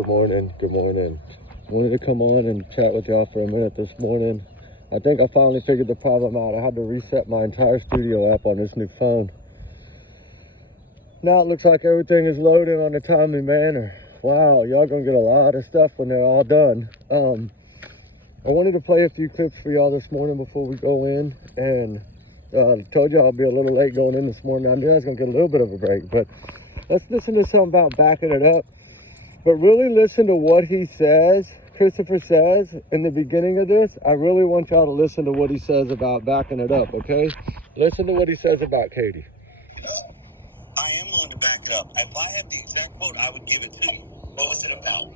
Good morning. Good morning. Wanted to come on and chat with y'all for a minute this morning. I think I finally figured the problem out. I had to reset my entire studio app on this new phone. Now it looks like everything is loading on a timely manner. Wow, y'all gonna get a lot of stuff when they're all done. I wanted to play a few clips for y'all this morning before we go in, and told y'all I'll be a little late going in this morning. I knew I was gonna get a little bit of a break, but let's listen to something about backing it up. But really listen to what he says, Christopher says, in the beginning of this. I really want y'all to listen to what he says about backing it up, okay? Listen to what he says about Katie. I am willing to back it up. If I have the exact quote, I would give it to you. What was it about?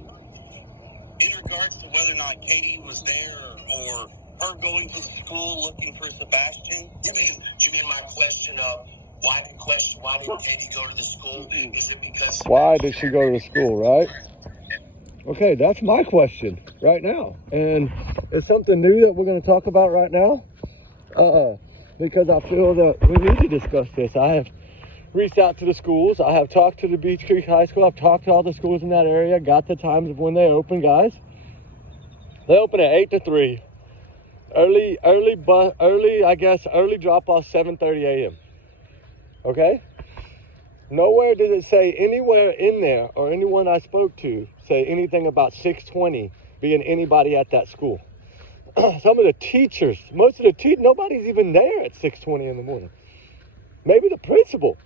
In regards to whether or not Katie was there or her going to the school looking for Sebastian? You mean my question of why did Katie go to the school? Is it because... Why did she go to the school, right? Okay, that's my question right now. And it's something new that we're going to talk about right now. Because I feel that we need to discuss this. I have reached out to the schools. I have talked to the Beach Creek High School. I've talked to all the schools in that area. Got the times of when they open, guys. They open at 8 to 3. Early drop off 7:30 a.m. Okay? Nowhere does it say anywhere in there, or anyone I spoke to, say anything about 6:20 being anybody at that school. Some of the teachers, most of the teachers, nobody's even there at 6:20 in the morning. Maybe the principal,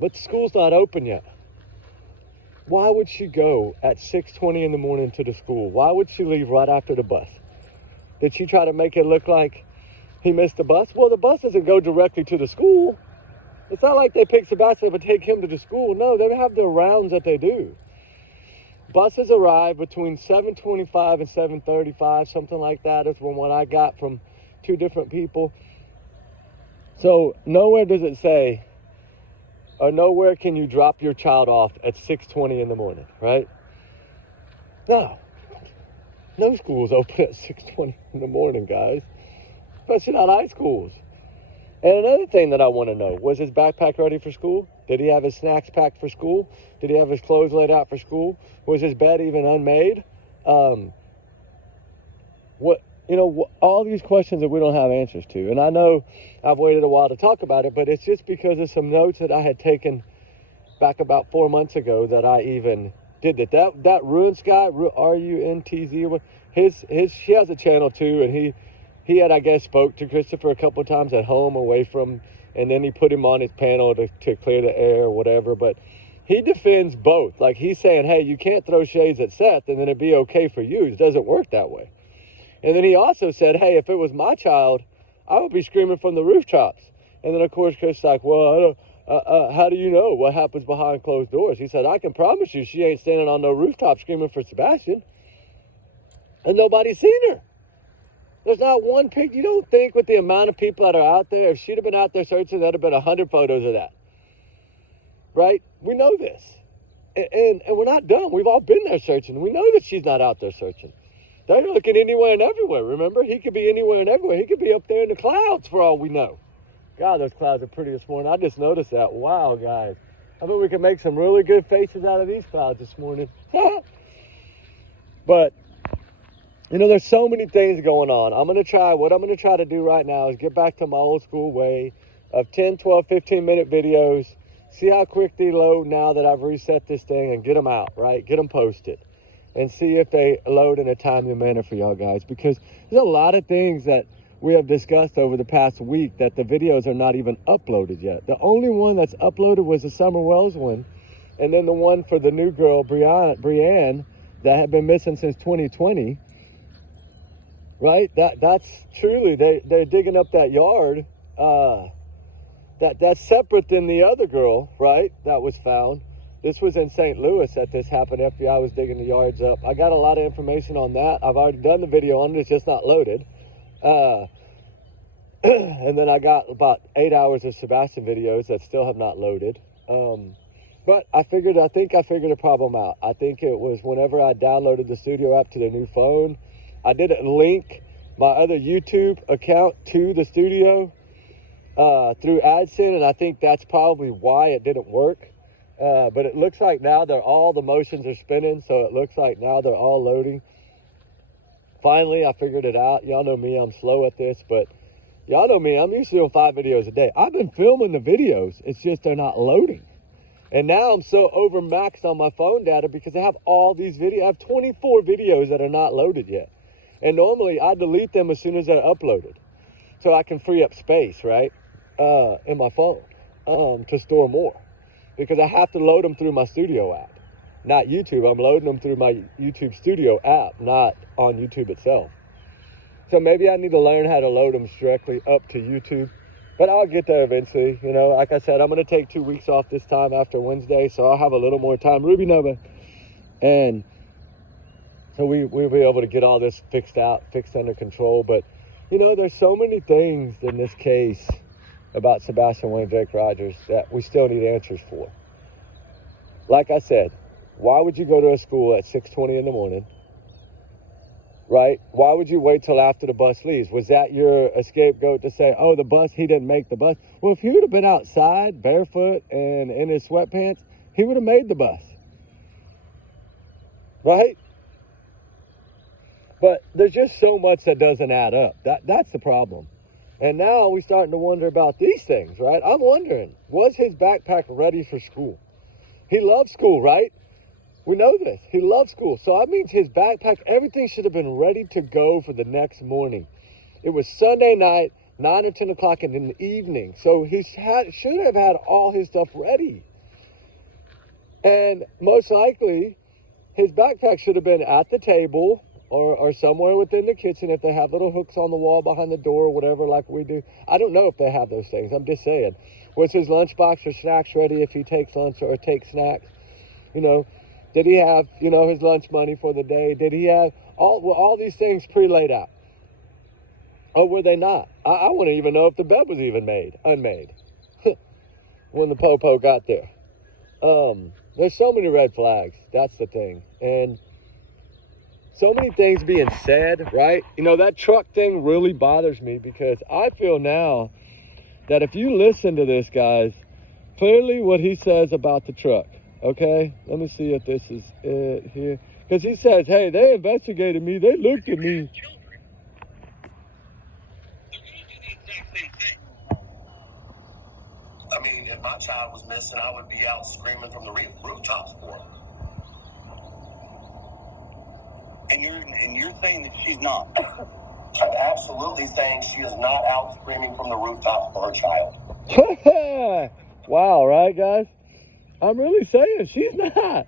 but the school's not open yet. Why would she go at 6:20 in the morning to the school? Why would she leave right after the bus? Did she try to make it look like he missed the bus? Well, the bus doesn't go directly to the school. It's not like they pick Sebastian and take him to the school. No, they have their rounds that they do. Buses arrive between 7:25 and 7:35, something like that is from what I got from two different people. So nowhere does it say, or nowhere can you drop your child off at 6:20 in the morning, right? No schools open at 6:20 in the morning, guys. Especially not high schools. And another thing that I want to know, was his backpack ready for school? Did he have his snacks packed for school? Did he have his clothes laid out for school? Was his bed even unmade? All these questions that we don't have answers to. And I know I've waited a while to talk about it, but it's just because of some notes that I had taken back about 4 months ago that I even did it. That Ruins guy, RUNTZ, he has a channel too, and he had, I guess, spoke to Christopher a couple of times at home away from, and then he put him on his panel to clear the air or whatever. But he defends both. Like, he's saying, hey, you can't throw shades at Seth and then it'd be okay for you. It doesn't work that way. And then he also said, hey, if it was my child, I would be screaming from the rooftops. And then, of course, Chris is like, well, how do you know what happens behind closed doors? He said, I can promise you she ain't standing on no rooftop screaming for Sebastian. And nobody's seen her. There's not one picture. You don't think with the amount of people that are out there, if she'd have been out there searching, there'd have been 100 photos of that. Right? We know this. And we're not dumb. We've all been there searching. We know that she's not out there searching. They're looking anywhere and everywhere, remember? He could be anywhere and everywhere. He could be up there in the clouds for all we know. God, those clouds are pretty this morning. I just noticed that. Wow, guys. I bet we can make some really good faces out of these clouds this morning. But there's so many things going on. What I'm going to try to do right now is get back to my old school way of 10, 12, 15-minute videos. See how quick they load now that I've reset this thing, and get them out, right? Get them posted. And see if they load in a timely manner for y'all guys. Because there's a lot of things that we have discussed over the past week that the videos are not even uploaded yet. The only one that's uploaded was the Summer Wells one. And then the one for the new girl, Brianne, that had been missing since 2020. Right? That's truly, they're digging up that yard. That's separate than the other girl, right? That was found. This was in St. Louis that this happened. FBI was digging the yards up. I got a lot of information on that. I've already done the video on it. It's just not loaded. And then I got about 8 hours of Sebastian videos that still have not loaded. But I think I figured the problem out. I think it was whenever I downloaded the studio app to the new phone, I didn't link my other YouTube account to the studio through AdSense, and I think that's probably why it didn't work. But it looks like now all the motions are spinning, so it looks like now they're all loading. Finally, I figured it out. Y'all know me, I'm slow at this, but y'all know me, I'm used to doing 5 videos a day. I've been filming the videos, it's just they're not loading. And now I'm so overmaxed on my phone data because I have all these videos. I have 24 videos that are not loaded yet. And normally I delete them as soon as they're uploaded, so I can free up space, right, in my phone to store more. Because I have to load them through my studio app, not YouTube. I'm loading them through my YouTube studio app, not on YouTube itself. So maybe I need to learn how to load them directly up to YouTube, but I'll get there eventually. You know, like I said, I'm going to take 2 weeks off this time after Wednesday, so I'll have a little more time. Ruby Nova. And so we'll be able to get all this fixed under control. But, you know, there's so many things in this case about Sebastian Wayne Jake Rogers that we still need answers for. Like I said, why would you go to a school at 6:20 in the morning, right? Why would you wait till after the bus leaves? Was that your scapegoat to say, oh, the bus, he didn't make the bus? Well, if he would have been outside barefoot and in his sweatpants, he would have made the bus, right? But there's just so much that doesn't add up. That's the problem. And now we're starting to wonder about these things, right? I'm wondering, was his backpack ready for school? He loves school, right? We know this. He loves school. So that means his backpack, everything should have been ready to go for the next morning. It was Sunday night, 9 or 10 o'clock in the evening. So he should have had all his stuff ready. And most likely, his backpack should have been at the table or somewhere within the kitchen if they have little hooks on the wall behind the door or whatever like we do. I don't know if they have those things. I'm just saying. Was his lunchbox or snacks ready if he takes lunch or takes snacks? You know, did he have, you know, his lunch money for the day? Did he have all these things pre-laid out? Or were they not? I want to even know if the bed was even unmade when the popo got there. There's so many red flags. That's the thing. And so many things being said, right? You know, that truck thing really bothers me because I feel now that if you listen to this, guys, clearly what he says about the truck, okay? Let me see if this is it here. Because he says, hey, they investigated me. They looked at me. I mean, if my child was missing, I would be out screaming from the rooftops for him. And you're saying that she's not? I'm absolutely saying she is not out screaming from the rooftops for her child. Wow, right, guys? I'm really saying she's not. I went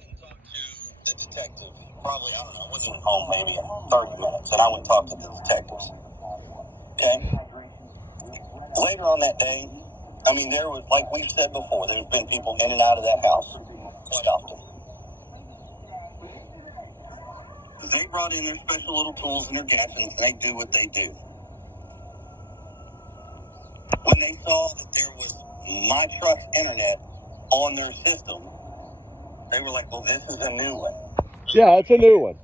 and talked to the detective. Probably, I don't know, I wasn't home maybe in 30 minutes, and I went and talked to the detectives. Okay? Later on that day, I mean, there was, like we've said before, there's been people in and out of that house quite often. They brought in their special little tools and their gadgets, and they do what they do. When they saw that there was my truck's internet on their system, they were like, well, this is a new one. Yeah, it's a new one.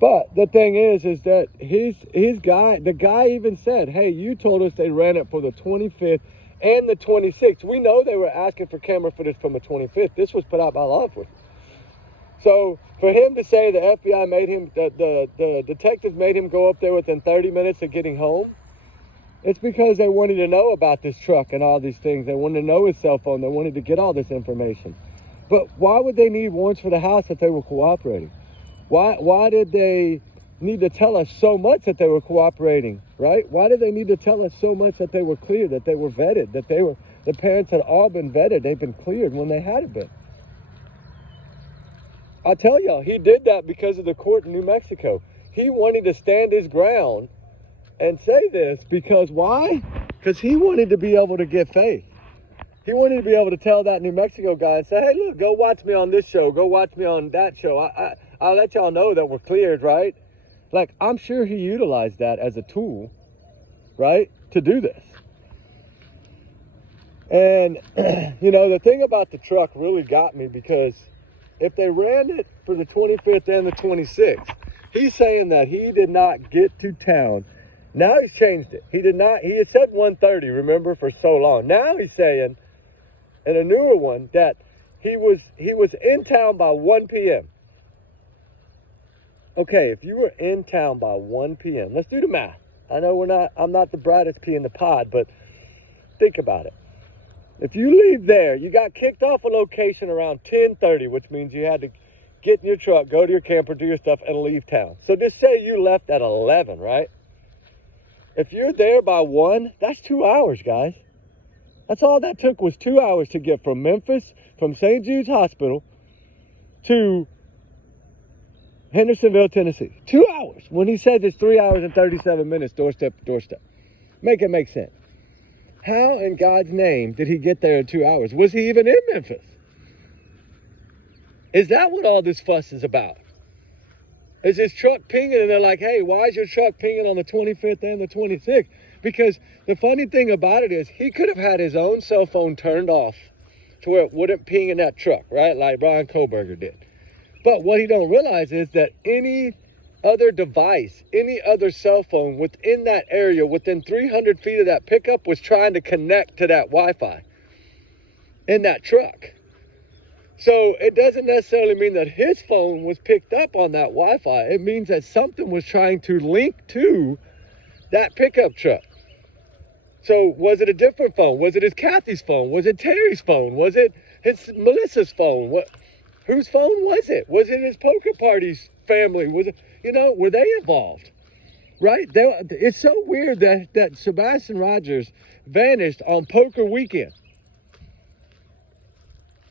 But the thing is that the guy even said, hey, you told us they ran it for the 25th and the 26th. We know they were asking for camera footage from the 25th. This was put out by law enforcement. So for him to say the FBI made him, the detectives made him go up there within 30 minutes of getting home, it's because they wanted to know about this truck and all these things. They wanted to know his cell phone. They wanted to get all this information. But why would they need warrants for the house if they were cooperating? Why did they need to tell us so much that they were cooperating, right? Why did they need to tell us so much that they were cleared, that they were vetted, that the parents had all been vetted, they've been cleared when they hadn't been? I tell y'all, he did that because of the court in New Mexico. He wanted to stand his ground and say this because why? Because he wanted to be able to get faith. He wanted to be able to tell that New Mexico guy and say, hey, look, go watch me on this show. Go watch me on that show. I'll let y'all know that we're cleared, right? Like, I'm sure he utilized that as a tool, right, to do this. And, you know, the thing about the truck really got me because if they ran it for the 25th and the 26th, he's saying that he did not get to town. Now he's changed it. He did not. He had said 1:30, remember, for so long. Now he's saying and a newer one that he was in town by 1 p.m. Okay, if you were in town by 1 p.m., let's do the math. I know I'm not the brightest pea in the pod, but think about it. If you leave there, you got kicked off a location around 10:30, which means you had to get in your truck, go to your camper, do your stuff, and leave town. So just say you left at 11, right? If you're there by 1, that's 2 hours, guys. That's all that took, was 2 hours to get from Memphis, from St. Jude's Hospital, to Hendersonville, Tennessee. 2 hours. When he says it's 3 hours and 37 minutes, doorstep to doorstep. Make it make sense. How in God's name did he get there in 2 hours? Was he even in Memphis? Is that what all this fuss is about? Is his truck pinging and they're like, hey, why is your truck pinging on the 25th and the 26th? Because the funny thing about it is he could have had his own cell phone turned off to where it wouldn't ping in that truck, right? Like Brian Koberger did. But what he don't realize is that any other device, any other cell phone within that area, within 300 feet of that pickup, was trying to connect to that Wi-Fi in that truck. So it doesn't necessarily mean that his phone was picked up on that Wi-Fi. It means that something was trying to link to that pickup truck. So was it a different phone? Was it his Kathy's phone? Was it Terry's phone? Was it his Melissa's phone? Whose phone was it? Was it his poker party's family? Was it, were they involved? Right? It's so weird that Sebastian Rogers vanished on poker weekend.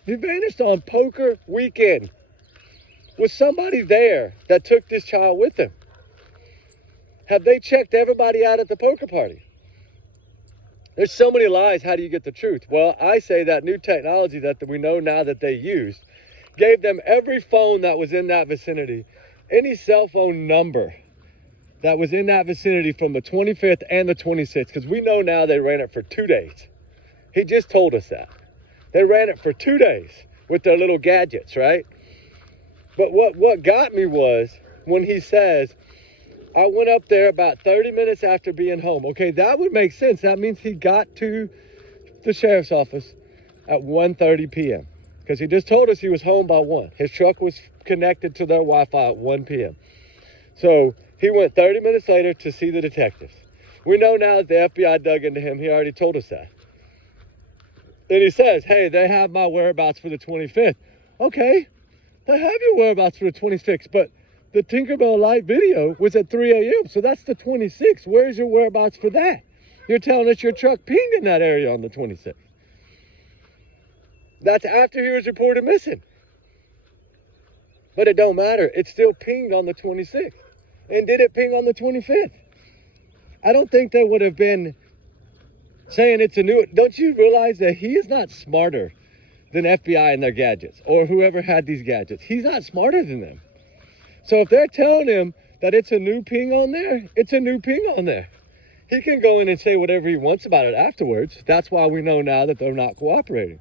He vanished on poker weekend. Was somebody there that took this child with them? Have they checked everybody out at the poker party? There's so many lies. How do you get the truth? Well, I say that new technology that we know now that they used gave them every phone that was in that vicinity, any cell phone number that was in that vicinity from the 25th and the 26th, because we know now they ran it for 2 days. He just told us that. They ran it for 2 days with their little gadgets, right? But what got me was when he says, I went up there about 30 minutes after being home. Okay, that would make sense. That means he got to the sheriff's office at 1:30 p.m. because he just told us he was home by 1. His truck was connected to their Wi-Fi at 1 p.m. So he went 30 minutes later to see the detectives. We know now that the FBI dug into him. He already told us that. And he says, hey, they have my whereabouts for the 25th. Okay, they have your whereabouts for the 26th, but the Tinkerbell Light video was at 3 a.m., so that's the 26th. Where's your whereabouts for that? You're telling us your truck pinged in that area on the 26th. That's after he was reported missing. But it don't matter. It still pinged on the 26th. And did it ping on the 25th? I don't think they would have been saying it's a new... Don't you realize that he is not smarter than FBI and their gadgets or whoever had these gadgets? He's not smarter than them. So if they're telling him that it's a new ping on there, it's a new ping on there. He can go in and say whatever he wants about it afterwards. That's why we know now that they're not cooperating.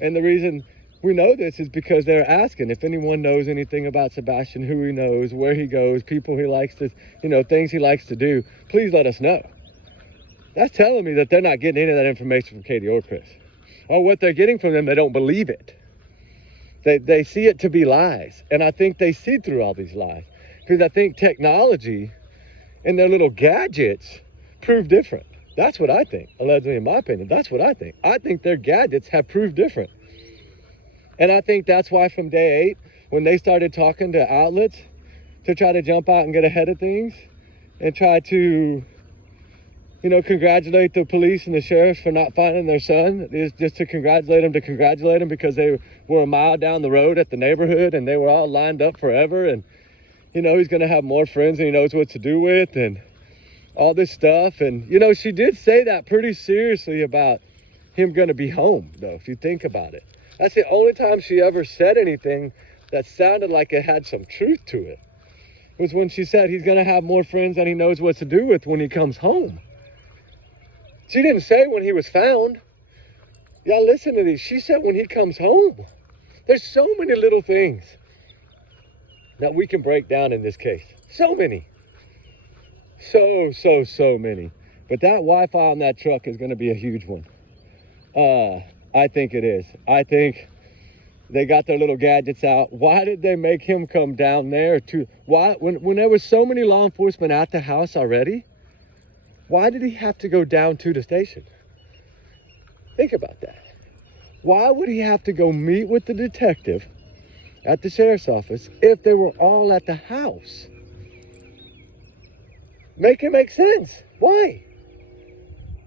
And the reason we know this is because they're asking if anyone knows anything about Sebastian, who he knows, where he goes, people he likes to, things he likes to do. Please let us know. That's telling me that they're not getting any of that information from Katie or Chris. Or what they're getting from them, they don't believe it. They see it to be lies. And I think they see through all these lies. Because I think technology and their little gadgets prove different. That's what I think. Allegedly, in my opinion, that's what I think. I think their gadgets have proved different. And I think that's why from day 8, when they started talking to outlets to try to jump out and get ahead of things and try to, congratulate the police and the sheriffs for not finding their son, is just to congratulate them because they were a mile down the road at the neighborhood and they were all lined up forever. And, he's going to have more friends than he knows what to do with and all this stuff. And, she did say that pretty seriously about him going to be home, though, if you think about it. That's the only time she ever said anything that sounded like it had some truth to it, was when she said he's going to have more friends than he knows what to do with when he comes home. She didn't say when he was found. Y'all listen to these. She said when he comes home. There's so many little things that we can break down in this case. So many. So many. But that Wi-Fi on that truck is going to be a huge one. I think it is. I think they got their little gadgets out. Why did they make him come down there to, why, when there was so many law enforcement at the house already, why did he have to go down to the station? Think about that. Why would he have to go meet with the detective at the sheriff's office if they were all at the house? Make it make sense. Why?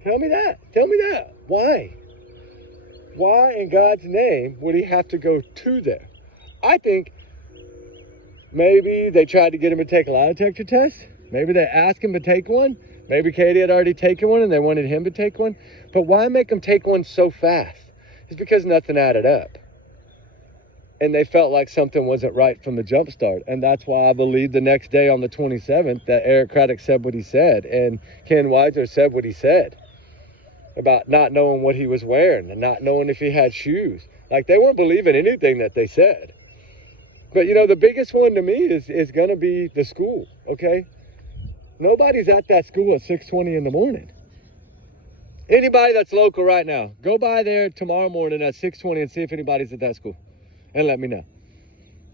Tell me that. Tell me that. Why? Why in God's name would he have to go to there? I think maybe they tried to get him to take a lie detector test. Maybe they asked him to take one. Maybe Katie had already taken one and they wanted him to take one. But why make him take one so fast? It's because nothing added up. And they felt like something wasn't right from the jump start. And that's why I believe the next day on the 27th that Eric Craddock said what he said and Ken Weiser said what he said about not knowing what he was wearing and not knowing if he had shoes. Like, they weren't believing anything that they said. But, you know, the biggest one to me is going to be the school, okay? Nobody's at that school at 6:20 in the morning. Anybody that's local right now, go by there tomorrow morning at 6:20 and see if anybody's at that school. And let me know.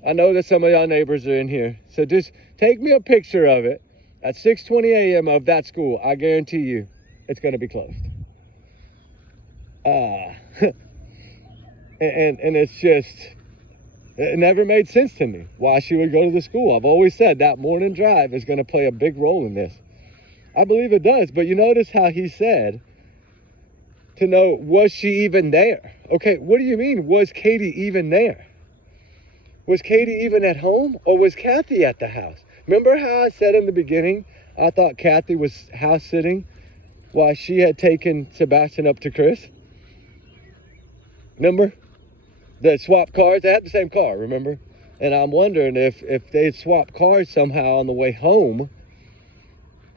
I know that some of y'all neighbors are in here. So just take me a picture of it at 6:20 a.m. of that school. I guarantee you it's going to be closed. And it's just, it never made sense to me why she would go to the school. I've always said that morning drive is going to play a big role in this. I believe it does. But you notice how he said to know, was she even there? Okay, what do you mean, was Katie even there? Was Katie even at home, or was Kathy at the house? Remember how I said in the beginning, I thought Kathy was house sitting while she had taken Sebastian up to Chris? Remember? They swapped cars. They had the same car, remember? And I'm wondering if they swapped cars somehow on the way home,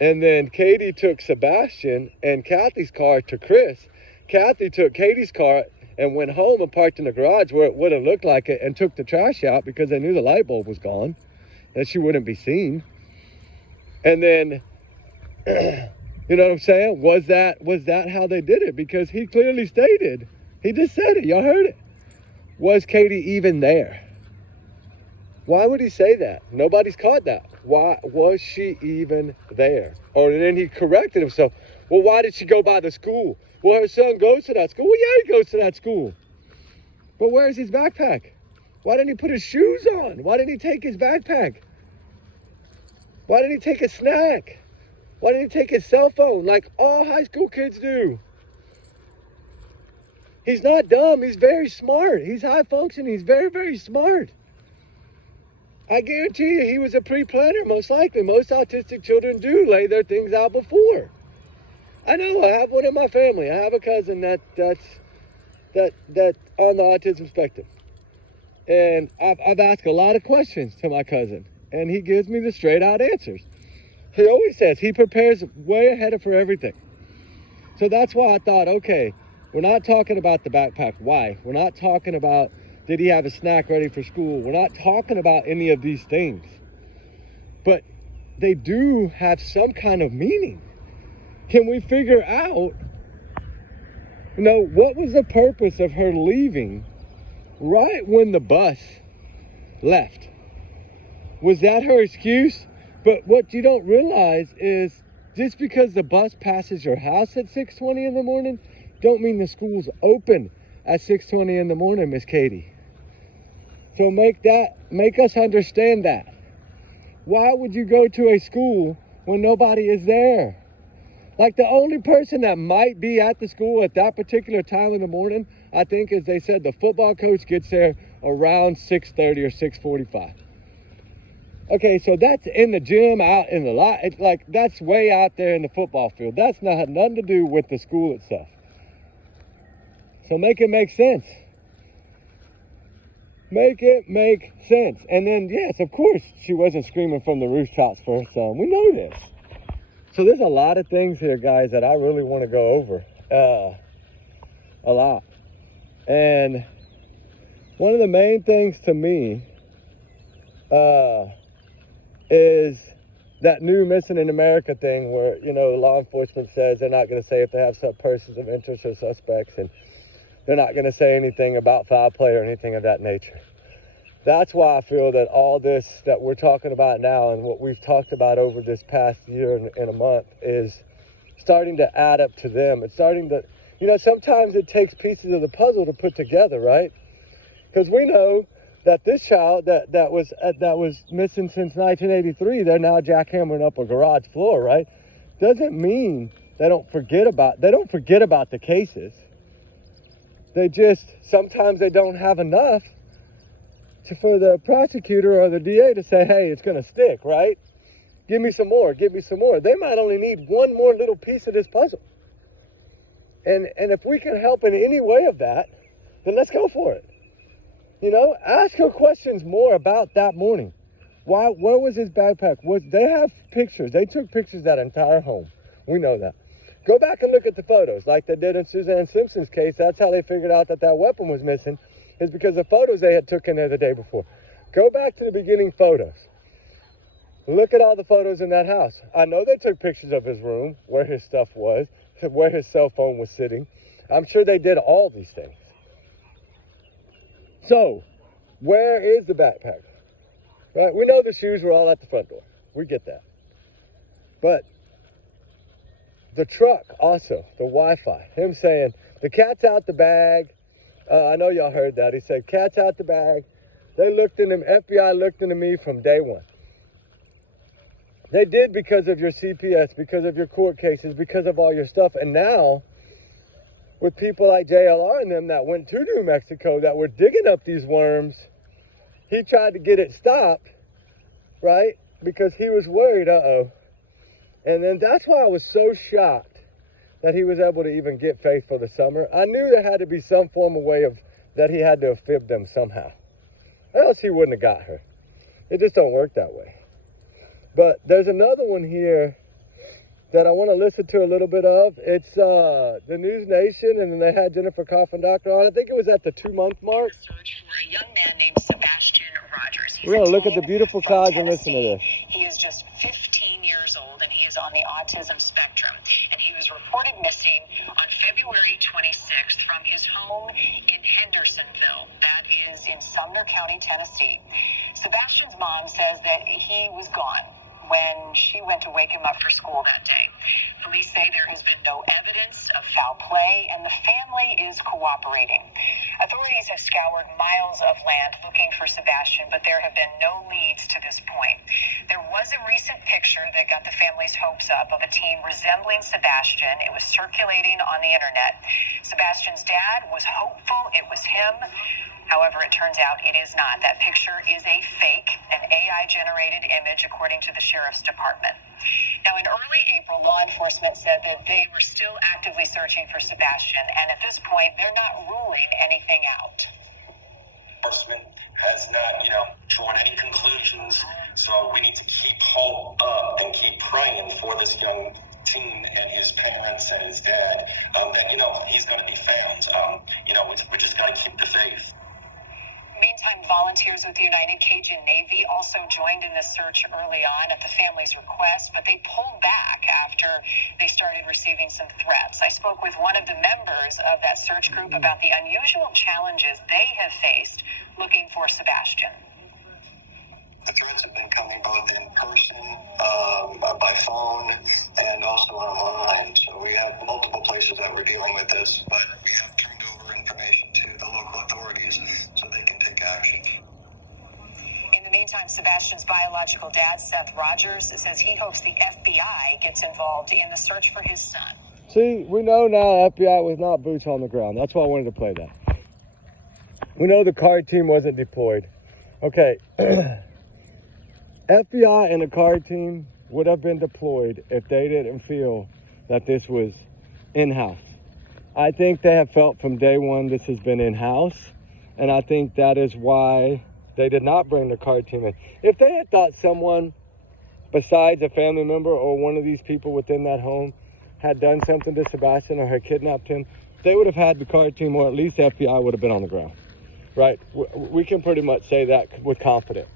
and then Katie took Sebastian and Kathy's car to Chris. Kathy took Katie's car and went home and parked in the garage where it would have looked like it and took the trash out because they knew the light bulb was gone and she wouldn't be seen. And then, you know what I'm saying? Was that how they did it? Because he clearly stated, he just said it, y'all heard it. Was Katie even there? Why would he say that? Nobody's caught that. Why was she even there? Or then he corrected himself. Well, why did she go by the school? Well, her son goes to that school. Well, yeah, he goes to that school. But where's his backpack? Why didn't he put his shoes on? Why didn't he take his backpack? Why didn't he take a snack? Why didn't he take his cell phone like all high school kids do? He's not dumb. He's very smart. He's high functioning. He's very, very smart. I guarantee you he was a pre-planner, most likely. Most autistic children do lay their things out before. I know, I have one in my family. I have a cousin that's on the autism spectrum. And I've asked a lot of questions to my cousin, and he gives me the straight out answers. He always says he prepares way ahead of for everything. So that's why I thought, okay, we're not talking about the backpack. Why? We're not talking about, did he have a snack ready for school? We're not talking about any of these things. But they do have some kind of meaning. Can we figure out, you know, what was the purpose of her leaving right when the bus left? Was that her excuse? But what you don't realize is just because the bus passes your house at 6:20 in the morning, don't mean the school's open at 6:20 in the morning, Miss Katie. So make us understand that. Why would you go to a school when nobody is there? Like, the only person that might be at the school at that particular time in the morning, I think, is they said the football coach gets there around 6:30 or 6:45. Okay, so that's in the gym, out in the lot. It's like, that's way out there in the football field. That's not nothing to do with the school itself. So make it make sense. Make it make sense. And then, yes, of course, she wasn't screaming from the rooftops for her son. We know this. So there's a lot of things here, guys, that I really want to go over. A lot. And one of the main things to me is that new Missing in America thing where, you know, law enforcement says they're not going to say if they have some persons of interest or suspects. And They're not going to say anything about foul play or anything of that nature. That's why I feel that all this that we're talking about now and what we've talked about over this past year and a month is starting to add up to them. It's starting to, sometimes it takes pieces of the puzzle to put together, right? Because we know that this child that was missing since 1983, they're now jackhammering up a garage floor, right? Doesn't mean they don't forget about the cases. They just, sometimes they don't have enough for the prosecutor or the DA to say, hey, it's going to stick, right? Give me some more. They might only need one more little piece of this puzzle. And if we can help in any way of that, then let's go for it. Ask her questions more about that morning. Where was his backpack? They have pictures. They took pictures of that entire home. We know that. Go back and look at the photos like they did in Suzanne Simpson's case. That's how they figured out that weapon was missing, is because the photos they had taken there the day before. Go back to the beginning photos. Look at all the photos in that house. I know they took pictures of his room, where his stuff was, where his cell phone was sitting. I'm sure they did all these things. So, where is the backpack? Right? We know the shoes were all at the front door. We get that. But the truck also, the Wi-Fi, him saying, the cat's out the bag. I know y'all heard that. He said, cat's out the bag. They looked into him. FBI looked into me from day one. They did because of your CPS, because of your court cases, because of all your stuff. And now, with people like JLR and them that went to New Mexico that were digging up these worms, he tried to get it stopped, right? Because he was worried, And then that's why I was so shocked that he was able to even get Faith for the summer. I knew there had to be some form of way that he had to have fibbed them somehow. Else he wouldn't have got her. It just don't work that way. But there's another one here that I want to listen to a little bit of. It's the News Nation, and then they had Jennifer Coffin Doctor on. I think it was at the 2-month mark. Search for a young man named Sebastian Rogers. We're going to look at the beautiful clouds and listen to this. He is just 15 years old, and he is on the autism spectrum. And he was reported missing on February 26th from his home in Hendersonville. That is in Sumner County, Tennessee. Sebastian's mom says that he was gone when she went to wake him up for school that day. Police say there has been no evidence of foul play, and the family is cooperating. Authorities have scoured miles of land looking for Sebastian, but there have been no leads to this point. There was a recent picture that got the family's hopes up of a teen resembling Sebastian. It was circulating on the internet. Sebastian's dad was hopeful it was him. However, it turns out it is not. That picture is a fake, an AI-generated image, according to the Sheriff's Department. Now, in early April, law enforcement said that they were still actively searching for Sebastian, and at this point, they're not ruling anything out. Enforcement has not, drawn any conclusions, so we need to keep hope up and keep praying for this young teen and his parents and his dad, that, he's going to be found. We just got to keep the faith. Meantime, volunteers with the United Cajun Navy also joined in the search early on at the family's request, but they pulled back after they started receiving some threats. I spoke with one of the members of that search group about the unusual challenges they have faced looking for Sebastian. The threats have been coming both in person, by phone, and also online. So we have multiple places that we're dealing with this, but we have turned over information to the local authorities so they can take action. In the meantime, Sebastian's biological dad, Seth Rogers, says he hopes the FBI gets involved in the search for his son. See, we know now FBI was not boots on the ground. That's why I wanted to play that. We know the card team wasn't deployed. Okay. FBI and the card team would have been deployed if they didn't feel that this was in-house. I think they have felt from day one this has been in-house, and I think that is why they did not bring the card team in. If they had thought someone besides a family member or one of these people within that home had done something to Sebastian or had kidnapped him, they would have had the card team, or at least the FBI would have been on the ground, right? We can pretty much say that with confidence.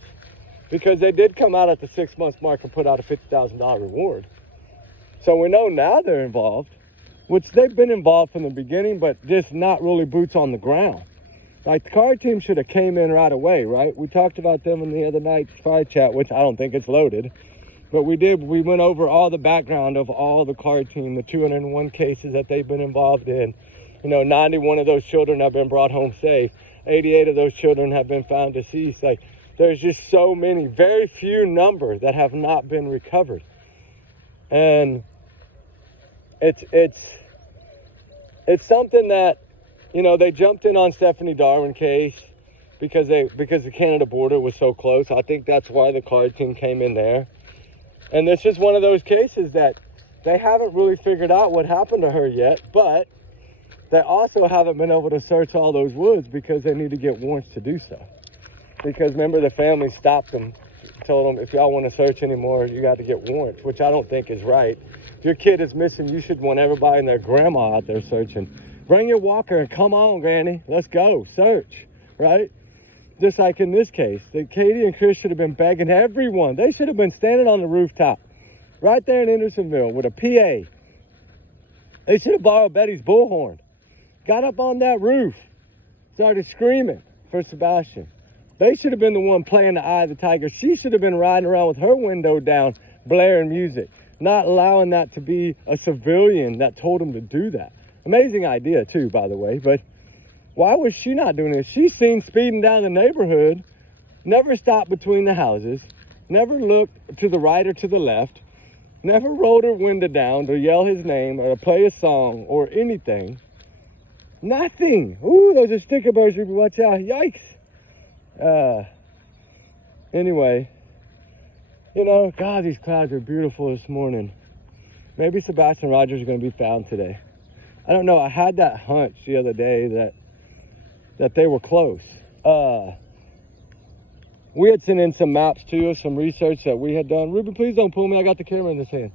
Because they did come out at the 6 month mark and put out a $50,000 reward. So we know now they're involved. which they've been involved from the beginning, but just not really boots on the ground. Like, the card team should have came in right away, right? We talked about them in the other night's Fight Chat, which I don't think it's loaded. But we went over all the background of all the card team, the 201 cases that they've been involved in. 91 of those children have been brought home safe. 88 of those children have been found deceased. Like, there's just so many, very few number that have not been recovered. And it's something that, they jumped in on Stephanie Darwin case because the Canada border was so close. I think that's why the card team came in there. And this is one of those cases that they haven't really figured out what happened to her yet, but they also haven't been able to search all those woods because they need to get warrants to do so. Because remember, the family stopped them, told them, if y'all want to search anymore, you got to get warrants, which I don't think is right. If your kid is missing, you should want everybody and their grandma out there searching. Bring your walker and come on, Granny. Let's go. Search, right? Just like in this case, Katie and Chris should have been begging everyone. They should have been standing on the rooftop right there in Hendersonville with a PA. They should have borrowed Betty's bullhorn. Got up on that roof, started screaming for Sebastian. They should have been the one playing the Eye of the Tiger. She should have been riding around with her window down, blaring music, not allowing that to be a civilian that told him to do that. Amazing idea, too, by the way, but why was she not doing this? She's seen speeding down the neighborhood, never stopped between the houses, never looked to the right or to the left, never rolled her window down to yell his name or to play a song or anything. Nothing. Ooh, those are sticker birds. Watch out. Yikes. Anyway, God, these clouds are beautiful this morning. Maybe Sebastian Rogers is going to be found today. I don't know. I had that hunch the other day that they were close. We had sent in some maps too, some research that we had done. Ruben, please don't pull me. I got the camera in this hand.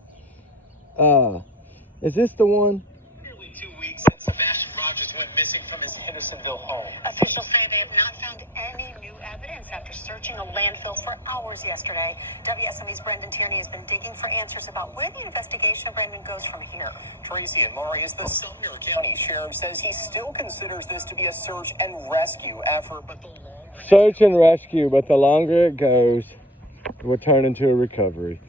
Is this the one? Nearly 2 weeks since Sebastian Rogers went missing from his Hendersonville home. Officials say they have not found any new evidence after searching a landfill for hours yesterday. WSME's Brendan Tierney has been digging for answers about where the investigation of Brendan goes from here. Tracy and Maury, as the Sumner County Sheriff says he still considers this to be a search and rescue effort, but search and rescue, but the longer it goes, it will turn into a recovery,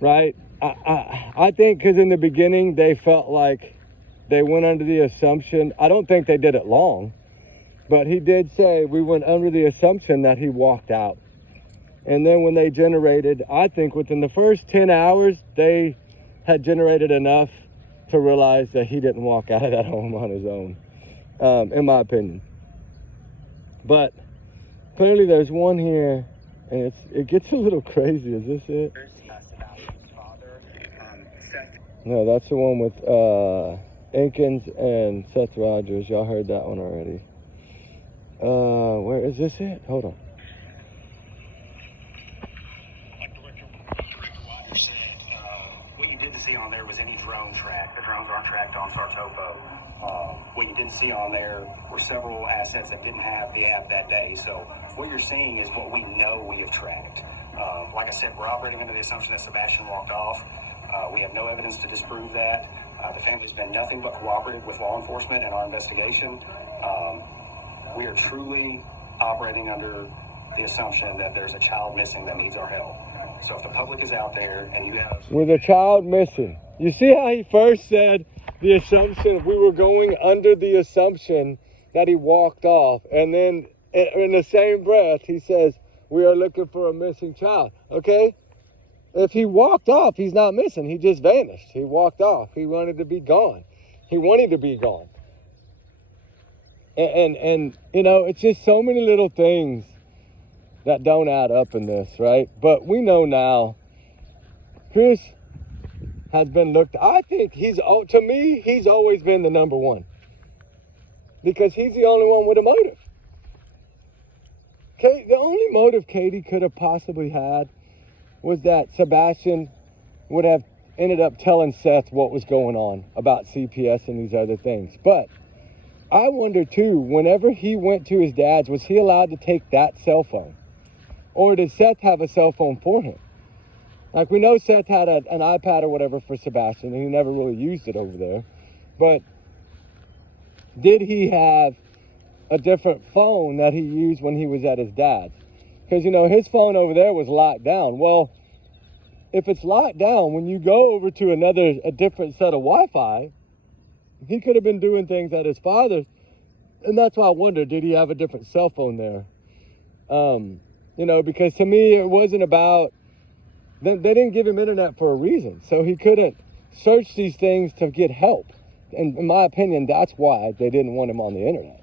right? I think because in the beginning they felt like they went under the assumption, I don't think they did it long, but he did say we went under the assumption that he walked out. And then when they generated, I think within the first 10 hours, they had generated enough to realize that he didn't walk out of that home on his own, in my opinion. But clearly there's one here, and it gets a little crazy. Is this it? No, that's the one with Enkins and Seth Rogers. Y'all heard that one already. Where is this it? Hold on. Like Director Rogers said, what you didn't see on there was any drone track. The drones aren't tracked on Sartopo. What you didn't see on there were several assets that didn't have the app that day. So what you're seeing is what we know we have tracked. Like I said, we're operating under the assumption that Sebastian walked off. We have no evidence to disprove that. The family's been nothing but cooperative with law enforcement in our investigation. We are truly operating under the assumption that there's a child missing that needs our help. So if the public is out there and you have... With a child missing. You see how he first said the assumption, we were going under the assumption that he walked off. And then in the same breath, he says, we are looking for a missing child. Okay? If he walked off, he's not missing. He just vanished. He walked off. He wanted to be gone. He wanted to be gone. And it's just so many little things that don't add up in this, right? But we know now, Chris has been looked, I think to me, he's always been the number one. Because he's the only one with a motive. The only motive Katie could have possibly had was that Sebastian would have ended up telling Seth what was going on about CPS and these other things. But I wonder too, whenever he went to his dad's, was he allowed to take that cell phone? Or did Seth have a cell phone for him? Like we know Seth had an iPad or whatever for Sebastian, and he never really used it over there. But did he have a different phone that he used when he was at his dad's? Because, you know, his phone over there was locked down. Well, if it's locked down, when you go over to a different set of Wi-Fi, he could have been doing things at his father's. And that's why I wonder, did he have a different cell phone there? You know, because to me, it wasn't about, they didn't give him internet for a reason. So he couldn't search these things to get help. And in my opinion, that's why they didn't want him on the internet.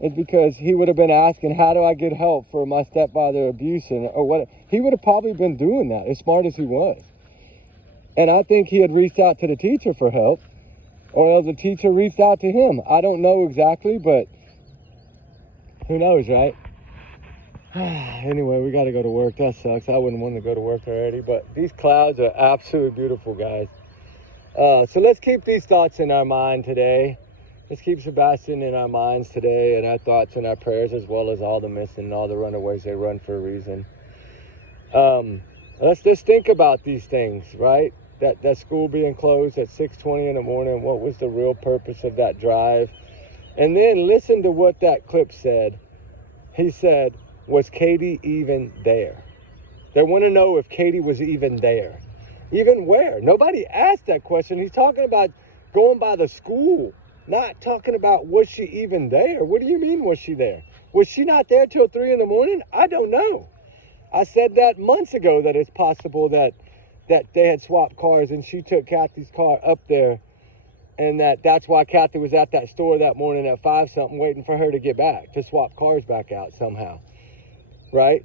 It's because he would have been asking, how do I get help for my stepfather abusing or what? He would have probably been doing that, as smart as he was. And I think he had reached out to the teacher for help, or the teacher reached out to him. I don't know exactly, but who knows, right? Anyway, we got to go to work. That sucks. I wouldn't want to go to work already, but these clouds are absolutely beautiful, guys. So let's keep these thoughts in our mind today. Let's keep Sebastian in our minds today, and our thoughts and our prayers, as well as all the missing and all the runaways. They run for a reason. Let's just think about these things, right? That school being closed at 6:20 in the morning. What was the real purpose of that drive? And then listen to what that clip said. He said, was Katie even there? They want to know if Katie was even there. Even where? Nobody asked that question. He's talking about going by the school, not talking about was she even there. What do you mean, was she there? Was she not there till 3 in the morning? I don't know. I said that months ago, that it's possible that they had swapped cars and she took Kathy's car up there, and that's why Kathy was at that store that morning at 5 something waiting for her to get back to swap cars back out somehow, right?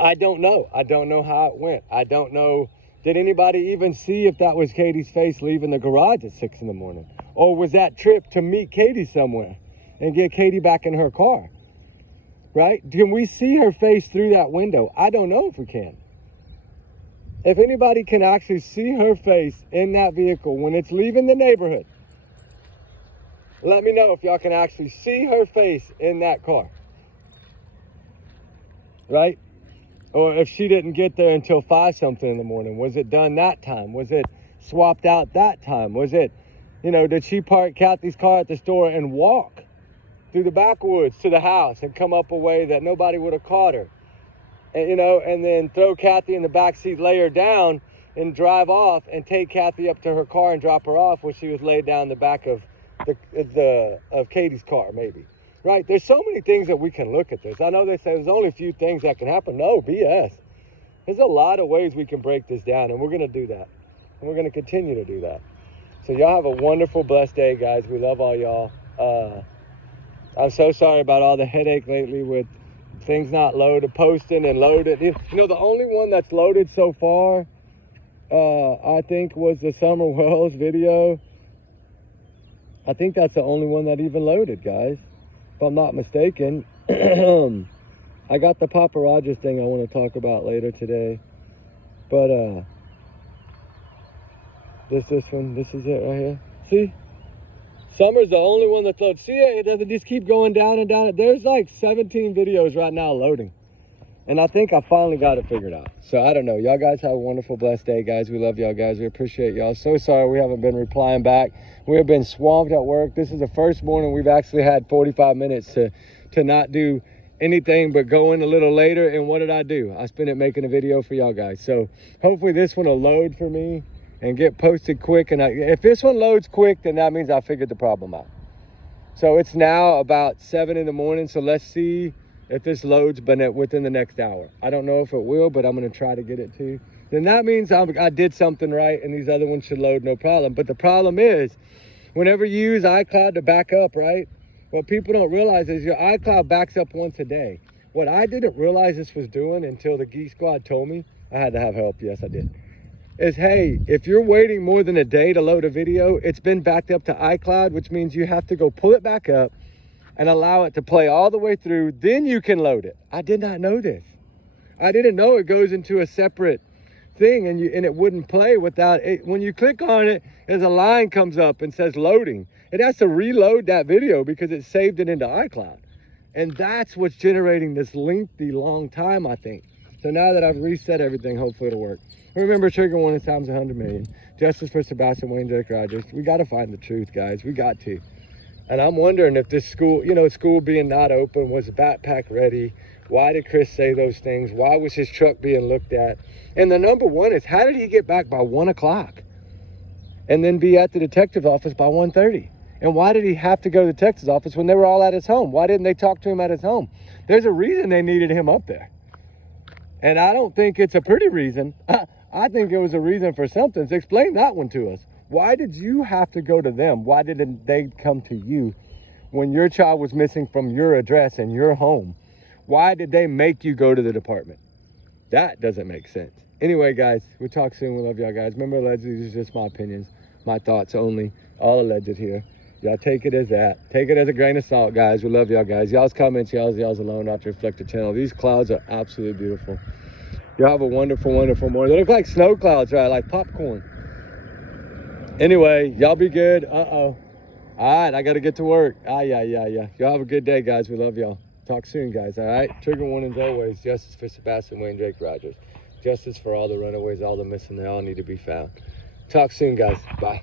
I don't know. I don't know how it went. I don't know. Did anybody even see if that was Katie's face leaving the garage at 6 in the morning? Or was that trip to meet Katie somewhere and get Katie back in her car? Right? Can we see her face through that window? I don't know if we can. If anybody can actually see her face in that vehicle when it's leaving the neighborhood, let me know if y'all can actually see her face in that car. Right? Or if she didn't get there until 5 something in the morning. Was it done that time? Was it swapped out that time? Was it, you know, did she park Kathy's car at the store and walk through the backwoods to the house and come up a way that nobody would have caught her? And, you know, and then throw Kathy in the back seat, lay her down, and drive off and take Kathy up to her car and drop her off when she was laid down in the back of Katie's car, maybe. Right? There's so many things that we can look at this. I know they say there's only a few things that can happen. No, BS. There's a lot of ways we can break this down, and we're going to do that. And we're going to continue to do that. So y'all have a wonderful, blessed day, guys. We love all y'all. I'm so sorry about all the headache lately with things not loaded, posting and loaded. You know, the only one that's loaded so far, I think, was the Summer Wells video. I think that's the only one that even loaded, guys. If I'm not mistaken. I got the Papa Rogers thing I want to talk about later today. But this one, this is it right here. See? Summer's the only one that's loaded. See, it doesn't just keep going down and down. There's like 17 videos right now loading. And I think I finally got it figured out. So I don't know. Y'all guys have a wonderful, blessed day, guys. We love y'all, guys. We appreciate y'all. So sorry we haven't been replying back. We have been swamped at work. This is the first morning we've actually had 45 minutes to not do anything but go in a little later. And what did I do? I spent it making a video for y'all guys. So hopefully this one will load for me and get posted quick. And if this one loads quick, then that means I figured the problem out. So it's now about 7 in the morning. So let's see if this loads within the next hour. I don't know if it will, but I'm going to try to get it to. Then that means I did something right, and these other ones should load no problem. But the problem is, whenever you use iCloud to back up, right, what people don't realize is your iCloud backs up once a day. What I didn't realize this was doing until the Geek Squad told me, I had to have help, yes I did, is, hey, if you're waiting more than a day to load a video, it's been backed up to iCloud, which means you have to go pull it back up and allow it to play all the way through, then you can load it. I did not know this. I didn't know it goes into a separate thing and it wouldn't play without it. When you click on it, there's a line comes up and says loading. It has to reload that video because it saved it into iCloud. And that's what's generating this lengthy, long time, I think. So now that I've reset everything, hopefully it'll work. Remember, trigger warning times 100 million. Justice for Sebastian, Wayne, Drake, Rogers. We got to find the truth, guys. We got to. And I'm wondering if this school, you know, school being not open, was the backpack ready? Why did Chris say those things? Why was his truck being looked at? And the number one is, how did he get back by 1 o'clock and then be at the detective's office by 1:30? And why did he have to go to the detective's office when they were all at his home? Why didn't they talk to him at his home? There's a reason they needed him up there. And I don't think it's a pretty reason. I think it was a reason for something. So explain that one to us. Why did you have to go to them? Why didn't they come to you when your child was missing from your address and your home? Why did they make you go to the department? That doesn't make sense. Anyway, guys, we'll talk soon. We love y'all, guys. Remember, allegedly, these are just my opinions, my thoughts only. All alleged here. Y'all take it as that. Take it as a grain of salt, guys. We love y'all, guys. Y'all's comments, y'all's alone off the Reflector channel. These clouds are absolutely beautiful. Y'all have a wonderful, wonderful morning. They look like snow clouds, right? Like popcorn. Anyway, y'all be good. Uh-oh. All right, I got to get to work. Yeah. Y'all have a good day, guys. We love y'all. Talk soon, guys, all right? Trigger warnings always. Justice for Sebastian, Wayne, Drake, Rogers. Justice for all the runaways, all the missing. They all need to be found. Talk soon, guys. Bye.